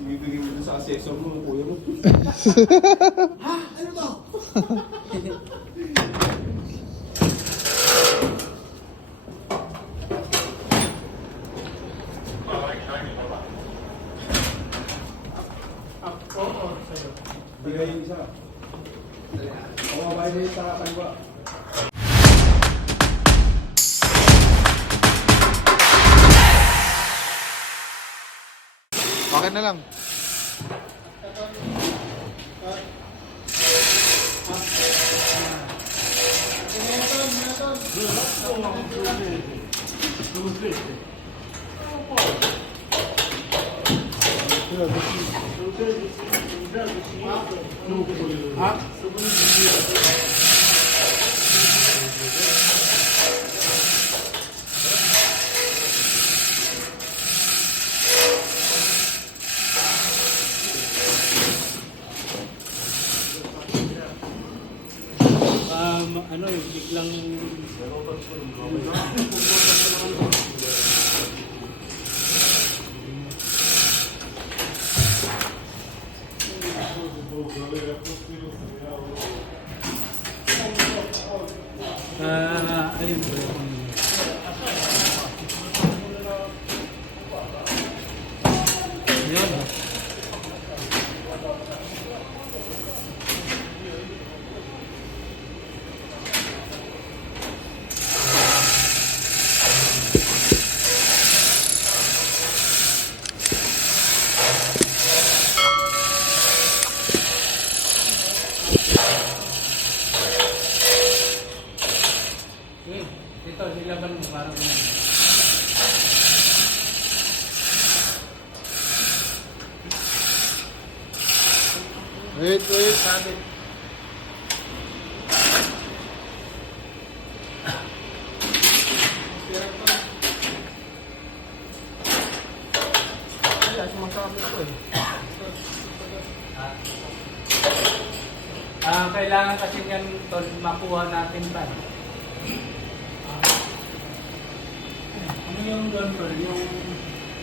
Bibigay mo dun sa assessor mo, kuya mo. Ha? Ano to? Bigay yung isa. O, mabay na yung sa kaliwa. Okay na lang. Ano yung biglang ayun po yun. Ito, silaban mo parang Wait. sabit. Kaya, sumasabit ko eh. Kailangan kasi yan tol, makuha natin pa. Ano yung doon tol? Yung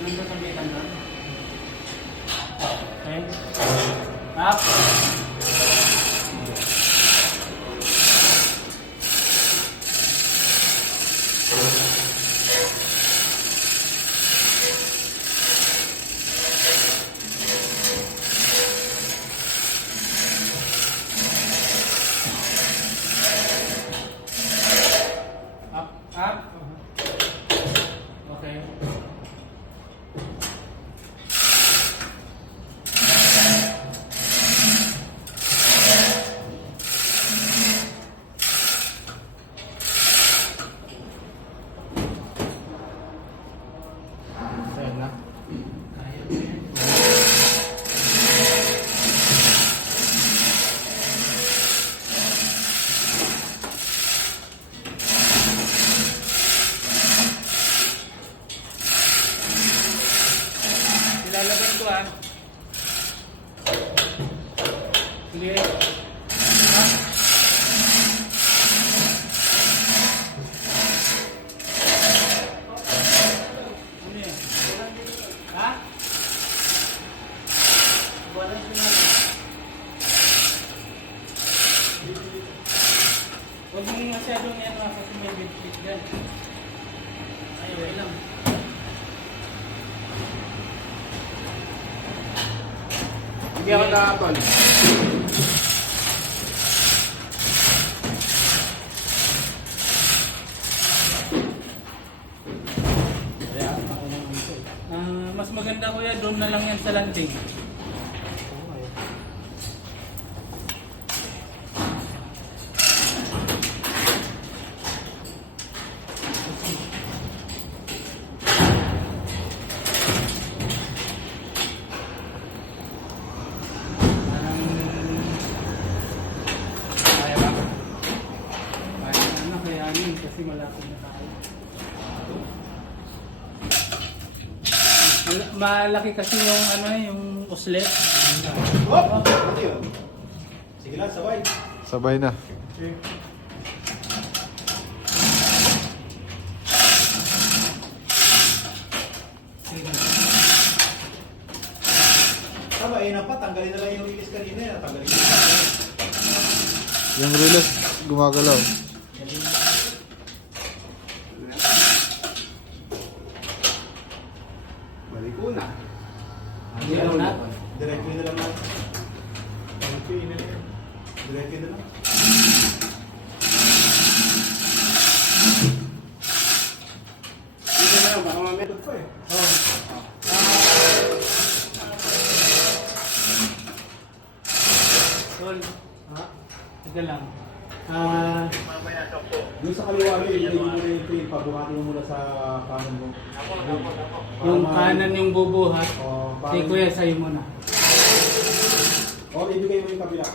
nandun sa bitan doon? Okay. Up. Up. Okay. Ayan na. Kaya mo yan. Ilalaban ko ah. Sige. Ano yan? Ha? Walang sinala. Huwag mong masyadong yan kasi may bibig dyan. Ay, okay lang. Hindi ako nakatol. Mas maganda kuya, doon na lang yan sa landing. Kaya ba? Kaya na, kayanin kasi malapit na tayo. Malaki kasi yung ano yung uslet. Oh! Ano yun? Sige lang, sabay. Sabay na. ayun na pa, tanggalin na lang yung release kanina. Tanggalin na. Yung release, gumagalaw. Balik ko na. Zero na? Directly na lang natin. Directly na lang. Directly na lang. Dito na lang, baka mamaya doon pa eh. Tol. Ha? Teka lang. Doon sa kaliwa rin, hindi mo na yung pin. Pabuhatin mo muna sa kanan mo. Yung kanan yung bubuhat. Si parang- Kuya, sa'yo muna. O, ibigay mo yung kabila.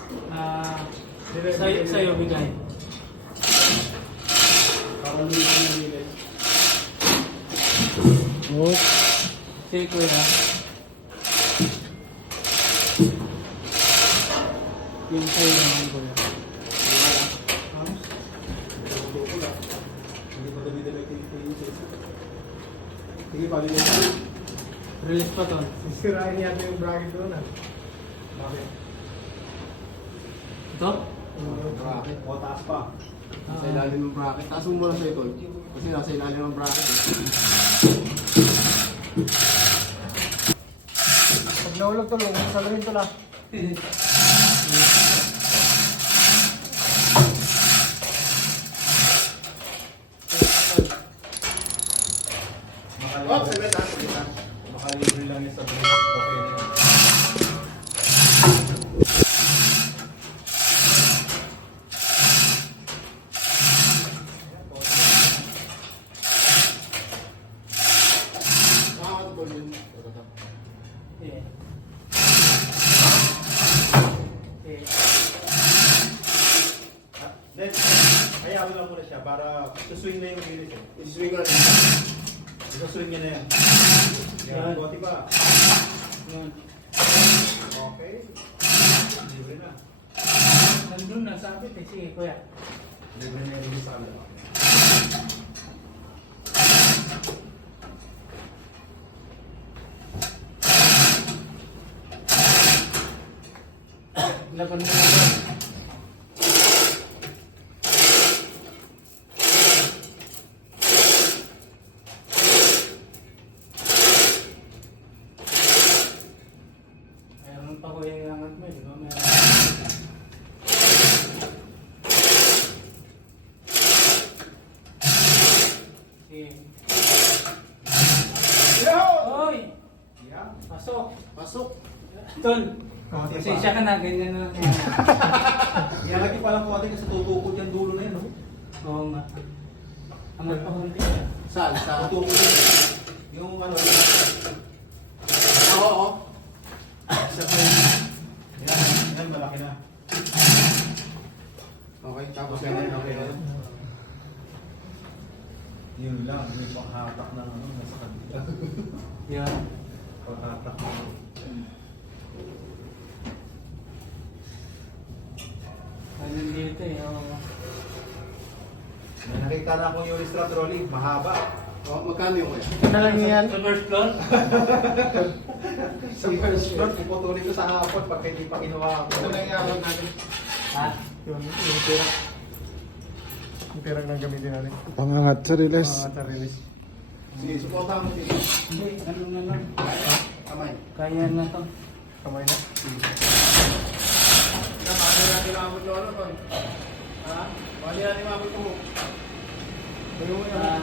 Sa'yo bigay. Parang hindi mo yung release. Oh, Si Kuya. Yung sa'yo naman, Kuya. Hindi pa dami-dami yung isa. Sige, pabigay. Release pa, Tol. Sisirain yata yung bracket doon ah. Bakit? Ito? Bracket. O, taas pa. Sa ilalim ng bracket. Taas mo muna sa ito. Kasi nasa ilalim ng bracket. Pag nahulog to, lumang sa rin to lang. Makalibre lang yung sa break. Okay na yun. Makakatupol yun. Yeah. Then, hayaan mo lang muna siya para suswing na yung unit eh. Isiswing ko na rin. Suswing niya na yan. Yan, Yan. konti pa. Yun. Okay. Libre na. Nandun na, sabit eh. Sige, Kuya. Libre na yung release sa kanila. Laban mo na, Tol. Mayroon pa, Kuya, yung angat mo, di ba? Mayroon. Sige. Oy! Yan. Pasok! Pasok. Tol! Konti Pasensya ka na, ganyan na. Yan lagi palang konti kasi tutukod yung dulo na yan. No? Oo nga. Angat pa konti. Saan? Sa... Tutukod yun. Yung ano. Oo. Isa pa yun. Yan, malaki na. Okay, tapos Okay na, yan. okay na. Yun lang, may panghatak ng ano, nasa kanila. Yan. Panghatak ng Ayun dito eh. Oo. May nakita na akong yung strap trolley, mahaba. Oh, magkano yung kuya? Ito na lang yan. Sa first floor? Sa first floor, puputulin ko sa hapon pag hindi pa kinuha ako. Ito na yung awag natin. Ha? Yung pera. Yung pera na gamitin natin. pangangat sa release. Sa release. Sige, supportahan mo dito. Hindi, ano na lang. Kamay. Kaya na to. Kamay na. Paano natin maabot yung ano, Ton? Ha? Paano natin maabot yung hook? Ayun mo yan.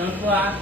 Ano po ah?